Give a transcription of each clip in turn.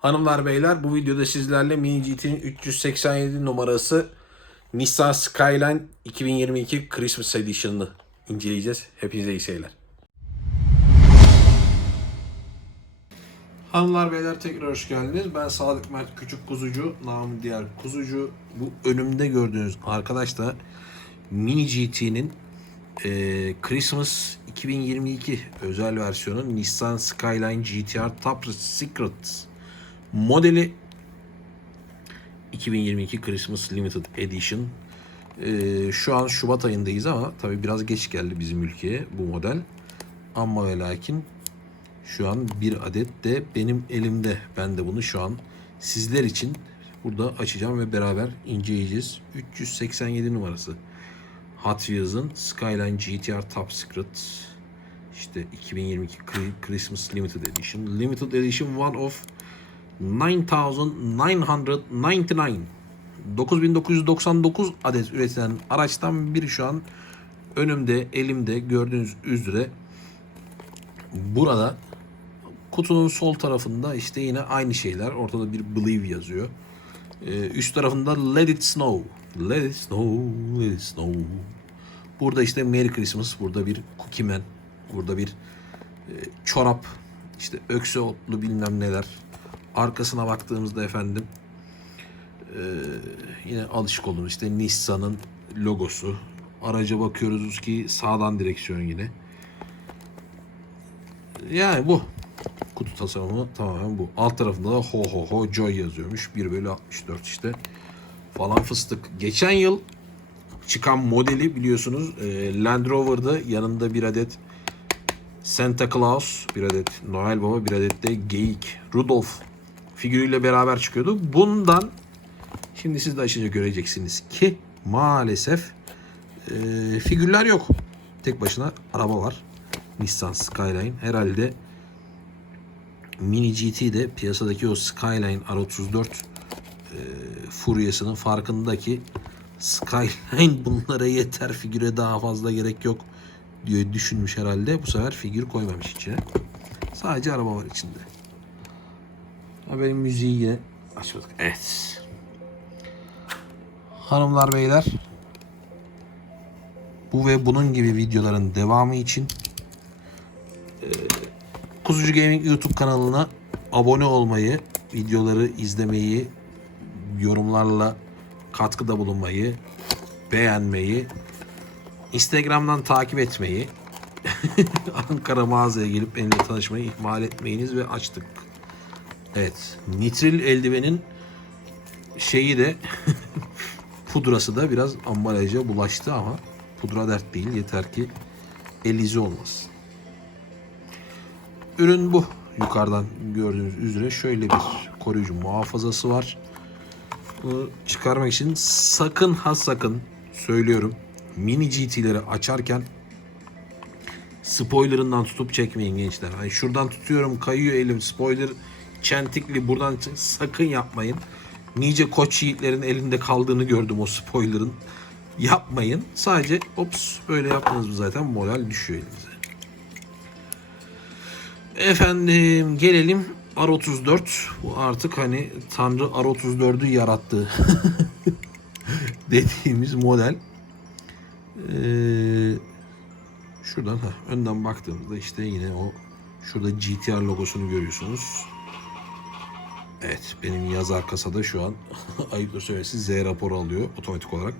Hanımlar beyler bu videoda sizlerle Mini GT'nin 387 numarası Nissan Skyline 2022 Christmas Edition'ını inceleyeceğiz. Hepinize iyi seyirler. Hanımlar beyler tekrar hoş geldiniz. Ben Sadık Mert Küçük Kuzucu, namı diğer Kuzucu. Bu önümde gördüğünüz arkadaş da Mini GT'nin e, Christmas 2022 özel versiyonu Nissan Skyline GTR Top Secret modeli 2022 Christmas Limited Edition. E, şu an Şubat ayındayız ama tabi biraz geç geldi bizim ülkeye bu model. Ama ve lakin şu an bir adet de benim elimde. Ben de bunu şu an sizler için burada açacağım ve beraber inceleyeceğiz. 387 numarası. Hot Wheels'ın Skyline GTR Top Secret işte 2022 Cri- Christmas Limited Edition. Limited Edition one of 9999 9999 adet üretilen araçtan biri şu an önümde, elimde gördüğünüz üzere burada kutunun sol tarafında işte yine aynı şeyler. Ortada bir Believe yazıyor. Ee, üst tarafında Let It Snow. Let It Snow, Let It Snow. Burada işte Merry Christmas, burada bir Cookie Man, burada bir e, çorap, işte öksü otlu bilmem neler. Arkasına baktığımızda efendim e, yine alışık olduğumuz işte Nissan'ın logosu. Araca bakıyoruz ki sağdan direksiyon yine. Yani bu. Kutu tasarımı tamamen bu. Alt tarafında da ho ho ho joy yazıyormuş. 1 bölü 64 işte. Falan fıstık. Geçen yıl çıkan modeli biliyorsunuz e, Land Rover'da yanında bir adet Santa Claus, bir adet Noel Baba, bir adet de Geyik, Rudolph figürüyle beraber çıkıyordu. Bundan şimdi siz de açınca göreceksiniz ki maalesef e, figürler yok. Tek başına araba var. Nissan Skyline. Herhalde Mini GT de piyasadaki o Skyline R34 e, furyasının farkındaki Skyline bunlara yeter figüre daha fazla gerek yok diye düşünmüş herhalde. Bu sefer figür koymamış içine. Sadece araba var içinde. Ha benim müziği yine açmadık. Evet. Hanımlar beyler bu ve bunun gibi videoların devamı için Kuzucu Gaming YouTube kanalına abone olmayı, videoları izlemeyi, yorumlarla katkıda bulunmayı, beğenmeyi, Instagram'dan takip etmeyi, Ankara mağazaya gelip benimle tanışmayı ihmal etmeyiniz ve açtık. Evet, nitril eldivenin şeyi de pudrası da biraz ambalaja bulaştı ama pudra dert değil. Yeter ki elizi olmasın. Ürün bu. Yukarıdan gördüğünüz üzere şöyle bir koruyucu muhafazası var. Bunu çıkarmak için sakın ha sakın söylüyorum. Mini GT'leri açarken spoilerından tutup çekmeyin gençler. Hani şuradan tutuyorum kayıyor elim spoiler çentikli buradan sakın yapmayın. Nice koç yiğitlerin elinde kaldığını gördüm o spoiler'ın. Yapmayın. Sadece ops böyle yaptınız mı zaten model düşüyor elinize. Efendim gelelim R34. Bu artık hani Tanrı R34'ü yarattı dediğimiz model. Ee, şuradan ha, önden baktığımızda işte yine o şurada GTR logosunu görüyorsunuz. Evet benim yazar kasada şu an ayıptır söylemesi Z raporu alıyor otomatik olarak.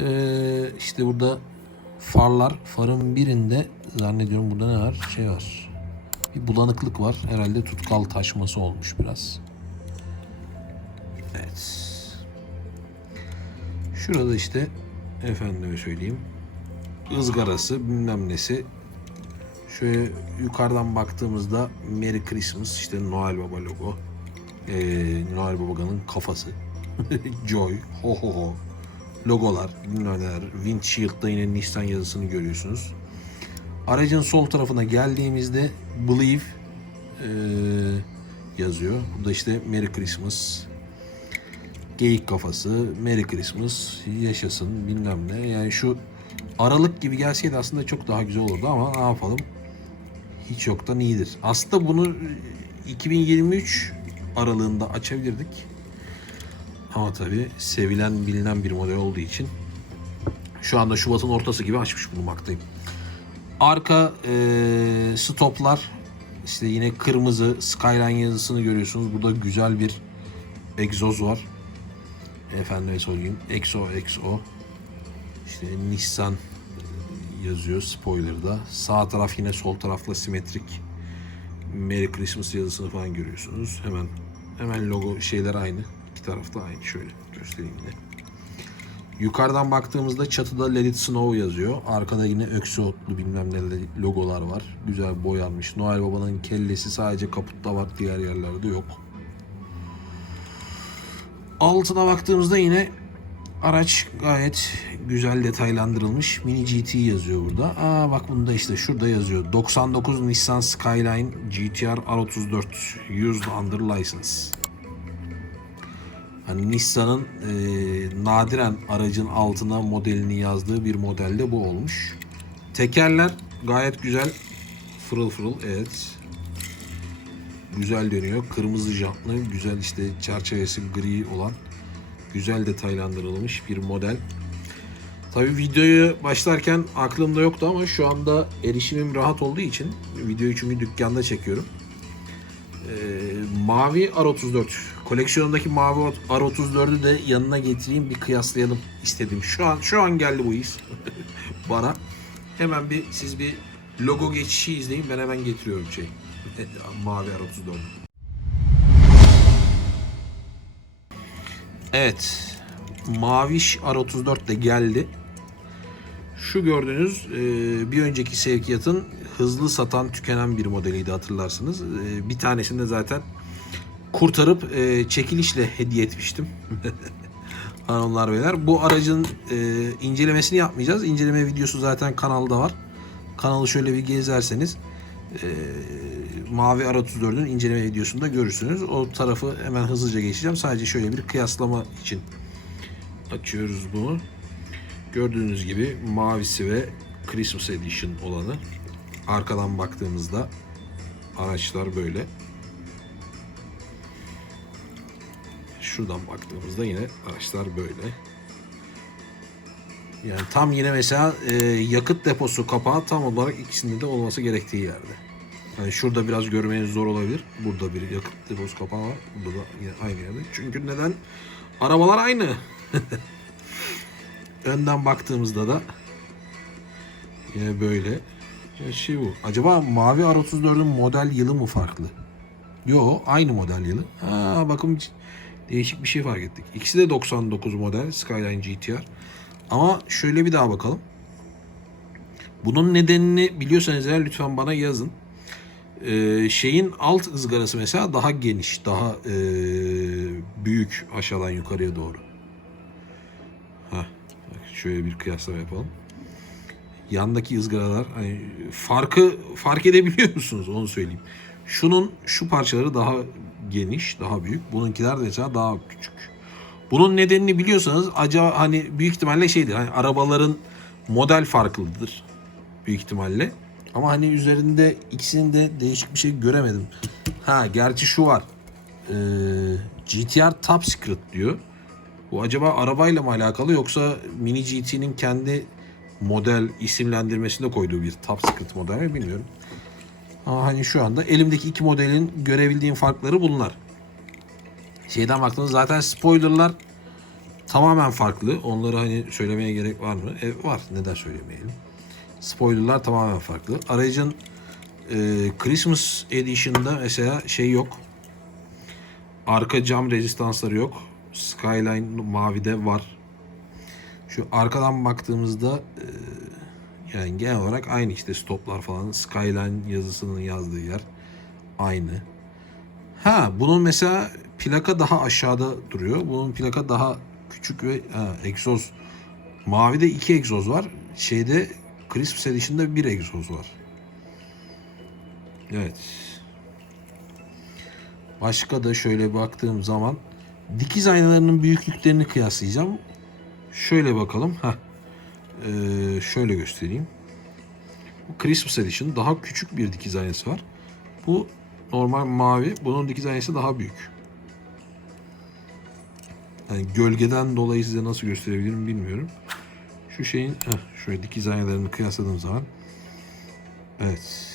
Ee, işte burada farlar. Farın birinde zannediyorum burada ne var? Şey var. Bir bulanıklık var. Herhalde tutkal taşması olmuş biraz. Evet. Şurada işte efendime söyleyeyim ızgarası bilmem nesi şöyle yukarıdan baktığımızda Merry Christmas işte Noel Baba logo. Ee, Noel Baba'nın kafası. Joy ho ho ho. Logolar bilmem neler. Windsshield'da yine Nissan yazısını görüyorsunuz. Aracın sol tarafına geldiğimizde Believe ee, yazıyor. Burada işte Merry Christmas. Geyik kafası, Merry Christmas, yaşasın bilmem ne. Yani şu Aralık gibi gelseydi aslında çok daha güzel olurdu ama ne yapalım? Hiç yoktan iyidir. Aslında bunu 2023 aralığında açabilirdik. Ama tabii sevilen bilinen bir model olduğu için şu anda Şubat'ın ortası gibi açmış bulunmaktayım. Arka eee, stoplar işte yine kırmızı Skyline yazısını görüyorsunuz. Burada güzel bir egzoz var. Efendime söyleyeyim. EXO EXO. İşte Nissan yazıyor spoiler'da. Sağ taraf yine sol tarafla simetrik. Merry Christmas yazısını falan görüyorsunuz. Hemen hemen logo şeyler aynı. İki tarafta aynı. Şöyle göstereyim yine. Yukarıdan baktığımızda çatıda Let It Snow yazıyor. Arkada yine Öksotlu bilmem ne logolar var. Güzel boyanmış. Noel Baba'nın kellesi sadece kaputta var. Diğer yerlerde yok. Altına baktığımızda yine araç gayet güzel detaylandırılmış. Mini GT yazıyor burada. Aa bak bunda işte şurada yazıyor. 99 Nissan Skyline GTR R34 Used Under License. Hani Nissan'ın e, nadiren aracın altına modelini yazdığı bir modelde bu olmuş. Tekerler gayet güzel. Fırıl fırıl evet. Güzel dönüyor. Kırmızı jantlı, güzel işte çerçevesi gri olan güzel detaylandırılmış bir model. Tabii videoyu başlarken aklımda yoktu ama şu anda erişimim rahat olduğu için videoyu çünkü dükkanda çekiyorum. Ee, mavi R34 koleksiyonundaki mavi R34'ü de yanına getireyim bir kıyaslayalım istedim. Şu an şu an geldi bu his bana. Hemen bir siz bir logo geçişi izleyin ben hemen getiriyorum şey. mavi R34. Evet. Maviş R34 de geldi. Şu gördüğünüz e, bir önceki sevkiyatın hızlı satan tükenen bir modeliydi hatırlarsınız. E, bir tanesini de zaten kurtarıp e, çekilişle hediye etmiştim. Hanımlar beyler. Bu aracın incelemesini yapmayacağız. İnceleme videosu zaten kanalda var. Kanalı şöyle bir gezerseniz Mavi R34'ün inceleme videosunda görürsünüz. O tarafı hemen hızlıca geçeceğim. Sadece şöyle bir kıyaslama için açıyoruz bunu. Gördüğünüz gibi mavisi ve Christmas Edition olanı. Arkadan baktığımızda araçlar böyle. Şuradan baktığımızda yine araçlar böyle. Yani tam yine mesela e, yakıt deposu kapağı tam olarak ikisinde de olması gerektiği yerde. Yani şurada biraz görmeniz zor olabilir. Burada bir yakıt deposu kapağı var. Burada da yine aynı yerde. Çünkü neden? Arabalar aynı. Önden baktığımızda da yine böyle. Ya şey bu. Acaba mavi R34'ün model yılı mı farklı? Yo aynı model yılı. Ha bakın değişik bir şey fark ettik. İkisi de 99 model Skyline GTR. Ama şöyle bir daha bakalım. Bunun nedenini biliyorsanız eğer lütfen bana yazın. Ee, şeyin alt ızgarası mesela daha geniş, daha ee, büyük aşağıdan yukarıya doğru. Heh, şöyle bir kıyaslama yapalım. Yandaki ızgaralar hani farkı fark edebiliyor musunuz onu söyleyeyim. Şunun şu parçaları daha geniş, daha büyük. Bununkiler de mesela daha küçük. Bunun nedenini biliyorsanız acaba hani büyük ihtimalle şeydir. Hani arabaların model farklıdır büyük ihtimalle. Ama hani üzerinde ikisinin de değişik bir şey göremedim. Ha gerçi şu var. Ee, GTR Top Secret diyor. Bu acaba arabayla mı alakalı yoksa Mini GT'nin kendi model isimlendirmesinde koyduğu bir Top Secret model mi bilmiyorum. Ama hani şu anda elimdeki iki modelin görebildiğim farkları bunlar. Şeyden baktığınız zaten spoilerlar tamamen farklı. Onları hani söylemeye gerek var mı? E, var. Neden söylemeyelim? Spoilerlar tamamen farklı. Aracın e, Christmas Edition'da mesela şey yok. Arka cam rezistansları yok. Skyline mavide var. Şu arkadan baktığımızda e, yani genel olarak aynı işte stoplar falan. Skyline yazısının yazdığı yer aynı. Ha bunun mesela plaka daha aşağıda duruyor. Bunun plaka daha küçük ve ha, egzoz. Mavide iki egzoz var. Şeyde Christmas Edition'da bir egzoz var. Evet. Başka da şöyle baktığım zaman dikiz aynalarının büyüklüklerini kıyaslayacağım. Şöyle bakalım. Heh. Ee, şöyle göstereyim. Bu Christmas Edition daha küçük bir dikiz aynası var. Bu normal mavi. Bunun dikiz aynası daha büyük. Yani gölgeden dolayı size nasıl gösterebilirim bilmiyorum. Şu şeyin şöyle dikiz aynalarını kıyasladığım zaman evet.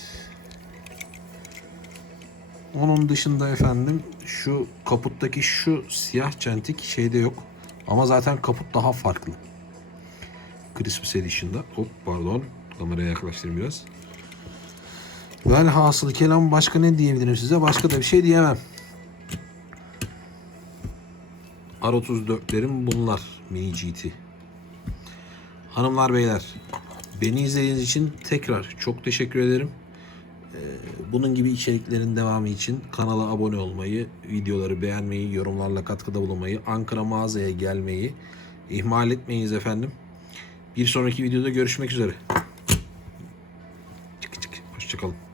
Onun dışında efendim şu kaputtaki şu siyah çentik şeyde yok. Ama zaten kaput daha farklı. Christmas Edition'da. Hop pardon. Kameraya yaklaştırayım biraz. Velhasıl kelam başka ne diyebilirim size? Başka da bir şey diyemem. R34'lerim bunlar. Mini GT. Hanımlar beyler. Beni izlediğiniz için tekrar çok teşekkür ederim. Ee, Bunun gibi içeriklerin devamı için kanala abone olmayı, videoları beğenmeyi, yorumlarla katkıda bulunmayı, Ankara mağazaya gelmeyi ihmal etmeyiniz efendim. Bir sonraki videoda görüşmek üzere. Çık çık. Hoşçakalın.